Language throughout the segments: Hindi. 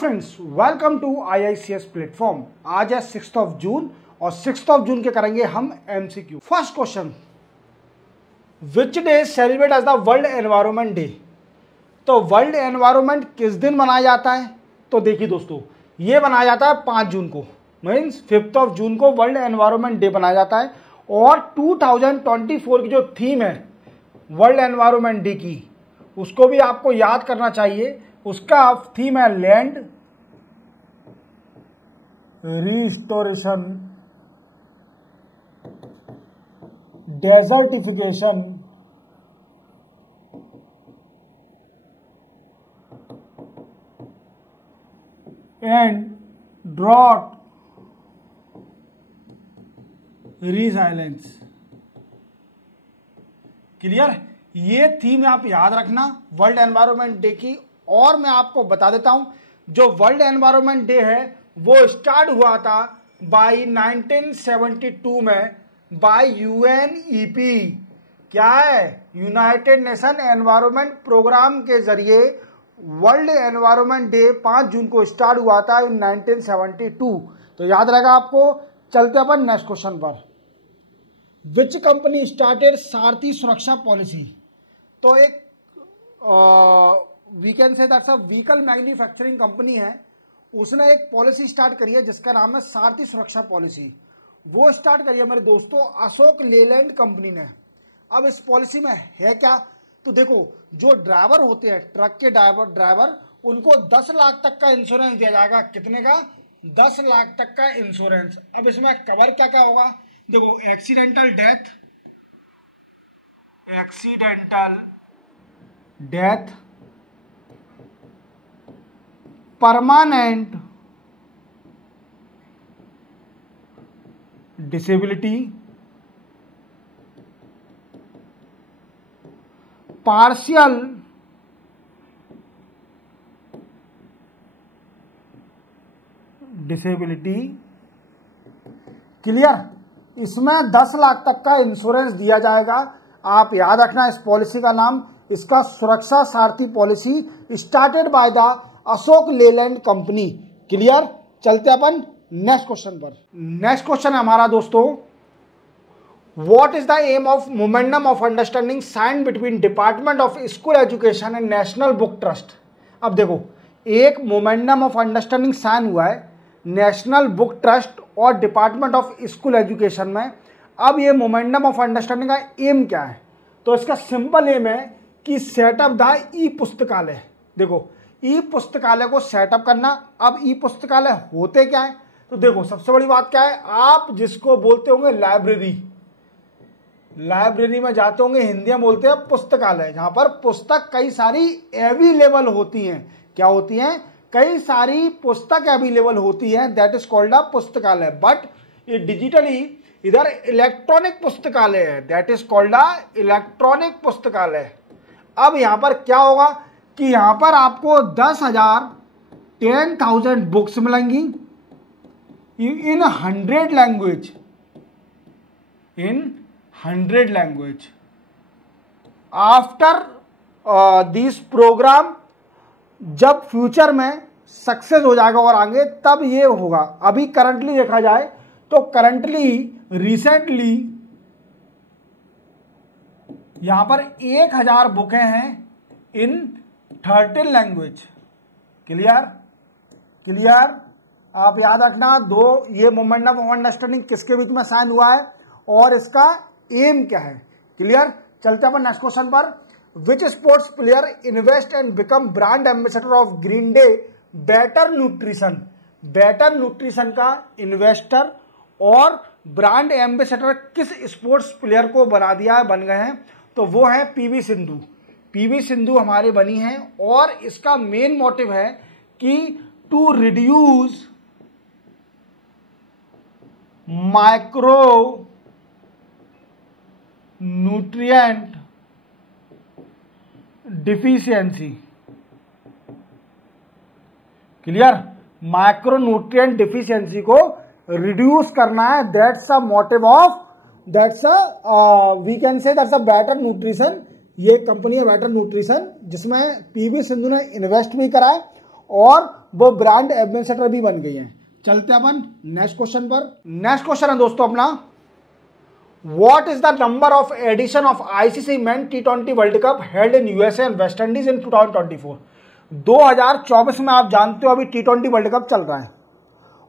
Friends, welcome to IICS platform. आज है 6 जून और 6 जून के करेंगे हम MCQ। First question, which day celebrate as the world environment day. तो वर्ल्ड एनवायरनमेंट किस दिन मनाया जाता है? तो देखिए दोस्तों, ये मनाया जाता है 5 जून को, मीन्स 5 जून को वर्ल्ड एनवायरनमेंट डे मनाया जाता है। और 2024 की जो थीम है वर्ल्ड एनवायरनमेंट डे की, उसको भी आपको याद करना चाहिए। उसका थीम है land restoration, desertification, and drought resilience. Clear? ये थीम आप याद रखना वर्ल्ड एनवायरनमेंट डे की। और मैं आपको बता देता हूं, जो वर्ल्ड एनवायरनमेंट डे है वो स्टार्ट हुआ था बाय 1972 में बाय UNEP। क्या है? यूनाइटेड नेशन एनवायरनमेंट प्रोग्राम के जरिए वर्ल्ड एनवायरनमेंट डे 5 जून को स्टार्ट हुआ था इन 1972। तो याद रहेगा आपको। चलते अपन नेक्स्ट क्वेश्चन पर। विच कंपनी स्टार्टेड सारथी सुरक्षा पॉलिसी। तो एक we can say that's a vehicle manufacturing company है, उसने एक पॉलिसी स्टार्ट करी है जिसका नाम है सारथी सुरक्षा पॉलिसी। वो स्टार्ट करी है मेरे दोस्तों अशोक लेलैंड कंपनी ने। अब इस पॉलिसी में है क्या? तो देखो, जो ड्राइवर होते हैं, ट्रक के ड्राइवर, उनको 10 लाख तक का इंश्योरेंस दिया जाएगा। कितने का? 10 लाख तक का इंश्योरेंस। अब इसमें कवर क्या क्या होगा? देखो, accidental death, permanent disability, partial disability. Clear? इसमें 10 लाख तक का इंश्योरेंस दिया जाएगा। आप याद रखना इस पॉलिसी का नाम, इसका Suraksha Sarathi policy started by the Ashok Leyland company. Clear? चलते अपन नेक्स्ट क्वेश्चन पर। नेक्स्ट क्वेश्चन है हमारा दोस्तों, what is the aim of memorandum of understanding sign between department of school education and national book trust. अब देखो, एक मोमेंडम ऑफ अंडरस्टैंडिंग साइन हुआ है नेशनल बुक ट्रस्ट और डिपार्टमेंट ऑफ स्कूल एजुकेशन में। अब ये मोमेंडम ऑफ अंडरस्टैंडिंग का एम क्या है? तो इसका सिंपल एम है कि सेटअप द ई पुस्तकालय। देखो, ई पुस्तकालय को सेटअप करना। अब ई पुस्तकालय होते क्या है? तो देखो, सबसे बड़ी बात क्या है, आप जिसको बोलते होंगे लाइब्रेरी में जाते होंगे, हिंदी में बोलते हैं पुस्तकालय, जहां पर पुस्तक कई सारी अवेलेबल होती हैं। क्या होती हैं? कई सारी पुस्तक अवेलेबल होती है, दैट इज कॉल्ड अ पुस्तकालय। बट ये डिजिटली इधर इलेक्ट्रॉनिक पुस्तकालय है, that is called a electronic पुस्तकालय। अब यहां पर क्या होगा कि यहां पर आपको 10,000 बुक्स मिलेंगी इन 100 लैंग्वेज। आफ्टर दिस प्रोग्राम जब फ्यूचर में सक्सेस हो जाएगा और आगे, तब ये होगा। अभी करंटली देखा जाए तो रिसेंटली यहां पर 1000 बुकें हैं इन 13 लैंग्वेज। क्लियर? आप याद रखना दो, ये मोमेंडम ऑफ अंडरस्टैंडिंग किसके बीच में साइन हुआ है और इसका एम क्या है। क्लियर? चलते हैं अपन नेक्स्ट क्वेश्चन पर। विच sports player invest and become brand ambassador of green day better nutrition का इन्वेस्टर और ब्रांड एम्बेसडर किस स्पोर्ट्स प्लेयर को बन गए हैं? तो वो है PV सिंधु। PV सिंधु हमारे बनी हैं और इसका मेन मोटिव है कि to reduce micro nutrient deficiency. Clear? Micro nutrient deficiency को रिड्यूस करना है, that's a motive of, that's a we can say that's a better nutrition. ये कंपनी है बेटर न्यूट्रिशन, जिसमें PV सिंधु ने इन्वेस्ट भी करा है और वो ब्रांड एम्बेसडर भी बन गई हैं। चलते अपन नेक्स्ट क्वेश्चन पर। नेक्स्ट क्वेश्चन है दोस्तों अपना, what is the number of edition of ICC men टी20 world cup held in USA and West Indies in 2024। 2024 में आप जानते हो अभी टी20 वर्ल्ड कप चल रहा है,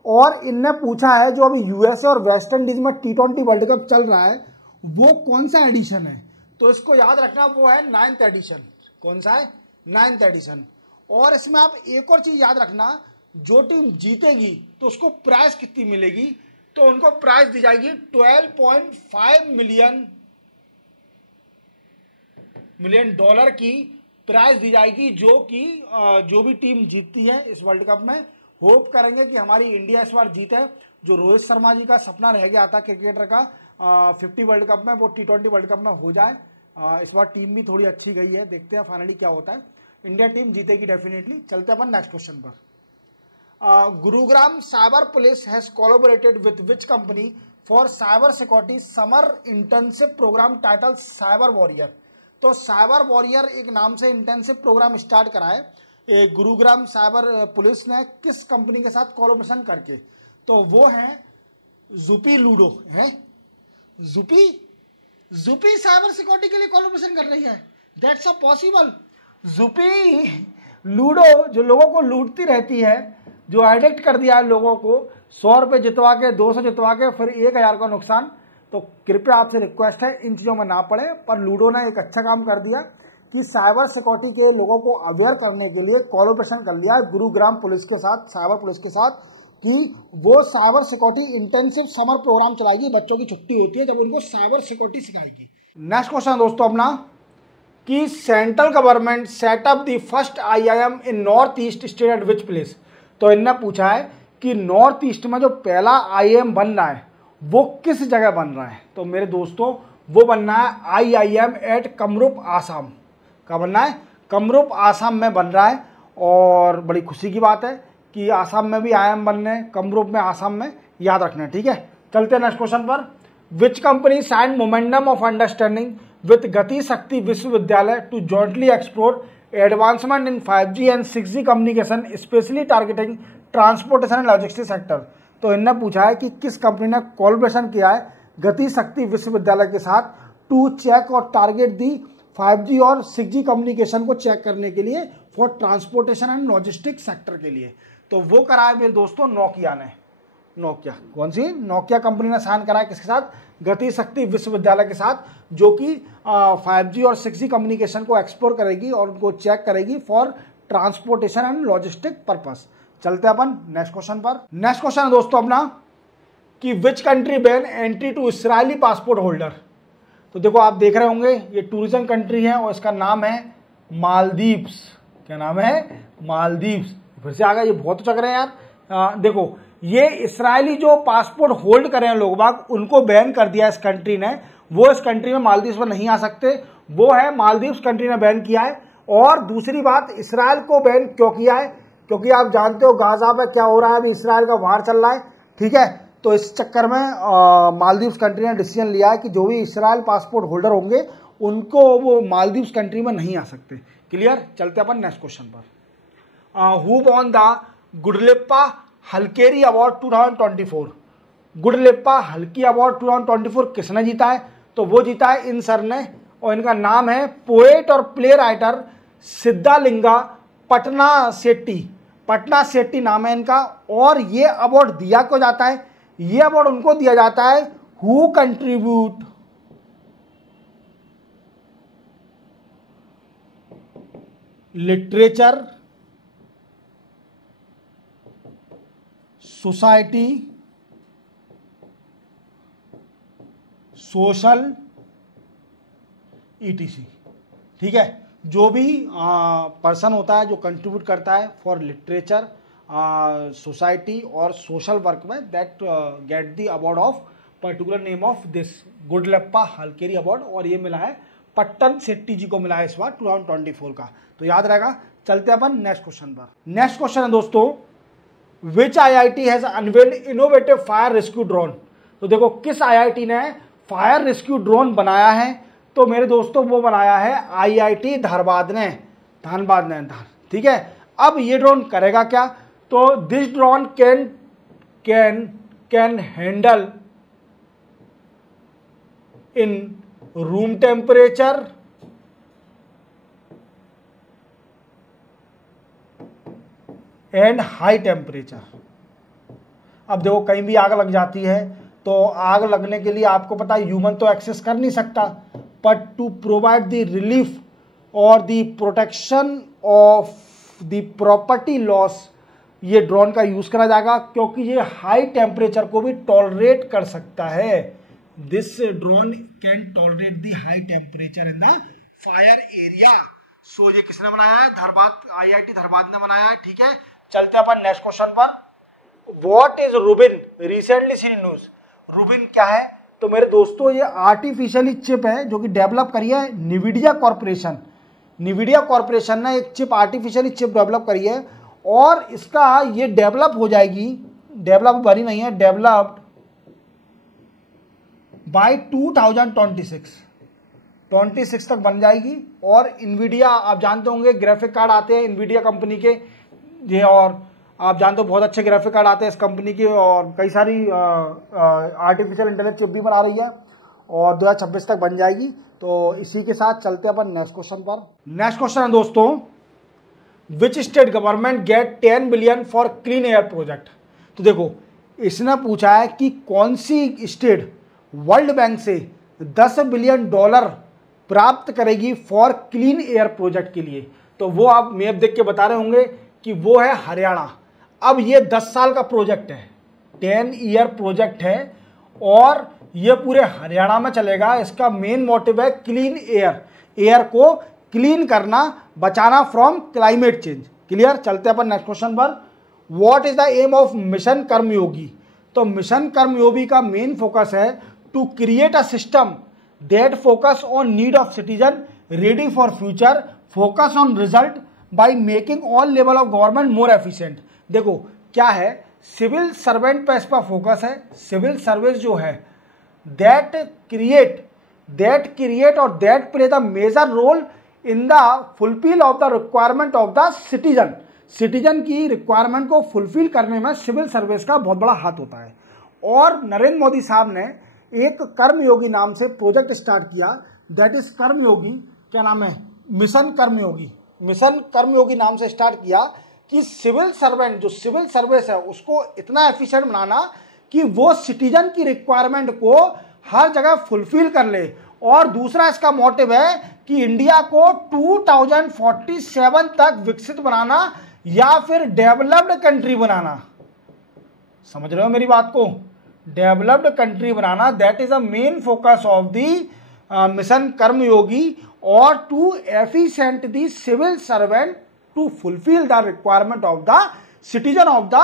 और इनने पूछा है जो अभी यूएसए और वेस्ट इंडीज में टी20 वर्ल्ड कप चल रहा है वो कौन सा एडिशन है। तो इसको याद रखना, वो है 9th एडिशन। कौन सा है? 9th addition. और इसमें आप एक और चीज याद रखना, जो टीम जीतेगी तो उसको प्राइज कितनी मिलेगी, तो उनको प्राइज दी जाएगी 12.5 मिलियन डॉलर की प्राइज दी जाएगी, जो भी टीम जीतती है इस वर्ल्ड कप में। होप करेंगे कि हमारी इंडिया इस बार जीते। जो रोहित शर्मा जी का सपना रह गया था क्रिकेटर का 50 वर्ल्ड कप में, वो टी20 वर्ल्ड कप में हो जाए। इस बार टीम भी थोड़ी अच्छी गई है, देखते हैं फाइनली क्या होता है। इंडिया टीम जीतेगी डेफिनेटली। चलते अपन नेक्स्ट क्वेश्चन पर। Gurugram cyber police has collaborated with which company for cyber security summer internship program title cyber warrior. तो साइबर वॉरियर एक नाम से इंटर्नशिप प्रोग्राम स्टार्ट करा है गुरुग्राम साइबर पुलिस ने किस कंपनी के साथ कोलैबोरेशन करके, तो वो है जुपी लूडो है। जुपी साइबर सिक्योरिटी के लिए कोलैबोरेशन कर रही है, that's a possible. Zupee ludo जो लोगों को लूटती रहती है, जो एडिक्ट कर दिया है लोगों को, 100 रुपये जितवा के 200 जितवा के फिर 1000 का नुकसान। तो कृपया आपसे रिक्वेस्ट है इन चीज़ों में ना पड़े। पर लूडो ने एक अच्छा काम कर दिया कि साइबर सिक्योरिटी के लोगों को अवेयर करने के लिए कोलैबोरेशन कर लिया गुरुग्राम पुलिस के साथ, साइबर पुलिस के साथ, कि वो cyber security intensive summer program चलाएगी। बच्चों की छुट्टी होती है जब उनको साइबर सिक्योरिटी सिखाएगी। नेक्स्ट क्वेश्चन दोस्तों अपना, कि central government setup the first IIM in north east state at which place. तो इनने पूछा है कि नॉर्थ ईस्ट में जो पहला IIM बन रहा है वो किस जगह बन रहा है। तो मेरे दोस्तों वो बनना है IIM एट कमरूप आसाम। कहाँ बनना है? कमरूप आसाम में बन रहा है। और बड़ी खुशी की बात है कि आसाम में भी IIM बनने हैं, कमरूप में, आसाम में, याद रखना है। ठीक है, चलते हैं नेक्स्ट क्वेश्चन पर। Which company sign momentum of understanding with Gati Shakti Vishwavidyalaya to jointly explore advancement in 5G and 6G communication specially targeting transportation and logistics sector. तो इनने पूछा है कि किस कंपनी ने कोलैबोरेशन किया है गति शक्ति विश्वविद्यालय के साथ टू चेक और टारगेट दी 5G और 6G कम्युनिकेशन को चेक करने के लिए for transportation and logistics sector के लिए। तो वो करा है मेरे दोस्तों नोकिया ने। नोकिया, कौन सी? नोकिया कंपनी ने साइन करा है किसके साथ? गति शक्ति विश्वविद्यालय के साथ, जो कि 5G और 6G कम्युनिकेशन को एक्सप्लोर करेगी और उनको चेक करेगी for transportation and logistic purpose. चलते हैं अपन नेक्स्ट क्वेश्चन पर। नेक्स्ट क्वेश्चन है दोस्तों अपना, कि which country ban entry to Israeli passport holder. तो देखो आप देख रहे होंगे ये टूरिज्म कंट्री है और इसका नाम है मालदीव्स। क्या नाम है? मालदीव्स। फिर से आ गया, ये बहुत चक रहे हैं यार। देखो ये इजरायली जो पासपोर्ट होल्ड कर रहे हैं लोग बाग, उनको बैन कर दिया इस कंट्री ने। वो इस कंट्री में मालदीव्स में नहीं आ सकते, वो है मालदीव्स कंट्री ने बैन किया है। और दूसरी बात, इसराइल को बैन क्यों किया है? क्योंकि आप जानते हो गाजा पे क्या हो रहा है, अभी इसराइल का वार चल रहा है। ठीक है, तो इस चक्कर में मालदीव्स कंट्री ने डिसीजन लिया है कि जो भी इसराइल पासपोर्ट होल्डर होंगे उनको वो मालदीव्स कंट्री में नहीं आ सकते। क्लियर? चलते अपन नेक्स्ट क्वेश्चन पर। Who won the Gudleppa Hallikeri award 2024। Gudleppa Hallikeri award 2024 किसने जीता है? तो वो जीता है इन सर ने, और इनका नाम है पोएट और प्ले राइटर सिद्धालिंगा पटना शेट्टी। पटना शेट्टी नाम है इनका। और ये अवार्ड दिया क्यों जाता है? ये अवार्ड उनको दिया जाता है who contribute literature, society, social, ETC। ठीक है, जो भी पर्सन होता है जो कंट्रीब्यूट करता है फॉर लिटरेचर, सोसाइटी और सोशल वर्क में, that get the award of particular name of this Gudleppa Hallikeri award. और ये मिला है पट्टन शेट्टी जी को मिला है इस बार 2024 का। तो याद रहेगा। चलते अपन नेक्स्ट क्वेश्चन पर। नेक्स्ट क्वेश्चन है दोस्तों, विच IIT has unveiled innovative fire rescue drone. तो देखो किस IIT ने फायर रेस्क्यू ड्रोन बनाया है? तो मेरे दोस्तों वो बनाया है IIT धनबाद ने। ठीक है, अब ये ड्रोन करेगा क्या, तो this drone can handle in room temperature and high temperature. अब देखो कहीं भी आग लग जाती है तो आग लगने के लिए आपको पता है ह्यूमन तो एक्सेस कर नहीं सकता, but to provide the relief और the protection of the property loss ये ड्रोन का यूज करा जाएगा, क्योंकि ये हाई टेम्परेचर को भी टॉलरेट कर सकता है। This drone can tolerate the high temperature in the fire area. So ये किसने बनाया है, धनबाद, IIT धनबाद ने बनाया है। ठीक है, चलते अपन नेक्स्ट क्वेश्चन पर। What is Rubin, recently see news. Rubin क्या है, तो मेरे दोस्तों ये आर्टिफिशियली चिप है जो कि डेवलप करी है निविडिया कॉर्पोरेशन। निविडिया कॉर्पोरेशन ने एक चिप, आर्टिफिशियली चिप डेवलप करी है और इसका ये डेवलप हो जाएगी, डेवलप बनी नहीं है, डेवलप्ड बाय 2026 तक बन जाएगी। और इन्विडिया आप जानते होंगे, ग्राफिक कार्ड आते हैं इन्विडिया कंपनी के ये, और आप जानते हो बहुत अच्छे ग्राफिक कार्ड आते हैं इस कंपनी के, और कई सारी आर्टिफिशियल इंटेलिजेंस चिप भी बना रही है और 2026 तक बन जाएगी। तो इसी के साथ चलते हैं अपन नेक्स्ट क्वेश्चन पर। नेक्स्ट क्वेश्चन है दोस्तों, which state government get 10 billion for clean air project. तो देखो इसने पूछा है कि कौन सी स्टेट वर्ल्ड बैंक से 10 बिलियन डॉलर प्राप्त करेगी फॉर क्लीन एयर प्रोजेक्ट के लिए। तो वो आप मैप देख के बता रहे होंगे कि वो है हरियाणा। अब ये 10 साल का प्रोजेक्ट है, 10 ईयर प्रोजेक्ट है और ये पूरे हरियाणा में चलेगा। इसका मेन मोटिव है क्लीन एयर, एयर को क्लीन करना, बचाना फ्रॉम क्लाइमेट चेंज। क्लियर, चलते हैं अपन नेक्स्ट क्वेश्चन पर। What is the aim of mission Karmayogi. तो मिशन कर्मयोगी का मेन फोकस है to create a system that focus on need of citizen, ready for future, focus on result by making all level of government more efficient. देखो क्या है, सिविल सर्वेंट पे इस पर फोकस है। सिविल सर्विस जो है दैट क्रिएट और that play the major role in the fulfil of the requirement of the citizen. Citizen की रिक्वायरमेंट को फुलफिल करने में सिविल सर्विस का बहुत बड़ा हाथ होता है। और नरेंद्र मोदी साहब ने एक कर्मयोगी नाम से प्रोजेक्ट स्टार्ट किया, दैट इज कर्मयोगी, क्या नाम है, मिशन कर्मयोगी। मिशन कर्मयोगी नाम से स्टार्ट किया कि सिविल सर्वेंट, जो सिविल सर्विस है उसको इतना एफिशिएंट बनाना कि वो सिटीजन की रिक्वायरमेंट को हर जगह फुलफिल कर ले। और दूसरा इसका मोटिव है कि इंडिया को 2047 तक विकसित बनाना या फिर डेवलप्ड कंट्री बनाना। समझ रहे हो मेरी बात को, डेवलप्ड कंट्री बनाना, that is a main focus of the mission Karmayogi, और to efficient the civil servant to fulfil the requirement of the citizen of the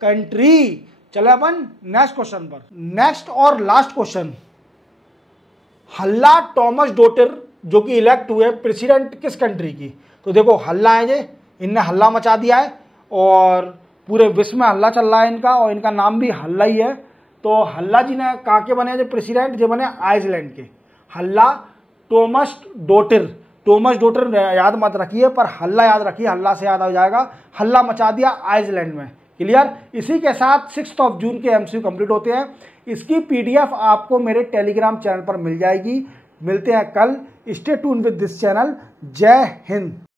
country. चले अपन नेक्स्ट क्वेश्चन पर। नेक्स्ट और last question, Halla Tomasdottir जो कि इलेक्ट हुए प्रेसिडेंट किस कंट्री की। तो देखो हल्ला है जे, इनने हल्ला मचा दिया है और पूरे विश्व में हल्ला चल रहा है इनका, और इनका नाम भी हल्ला ही है। तो हल्ला जी ने कहा के बने जो प्रेसिडेंट, जो बने आइसलैंड के। हल्ला टॉमस डोटिर याद मत रखिए, पर हल्ला याद रखिए, हल्ला से याद आ जाएगा। हल्ला मचा दिया आइसलैंड में। क्लियर, इसी के साथ 6 जून के MCQ कंप्लीट होते हैं। इसकी PDF आपको मेरे टेलीग्राम चैनल पर मिल जाएगी। मिलते हैं कल, stay tune with this channel. जय हिंद।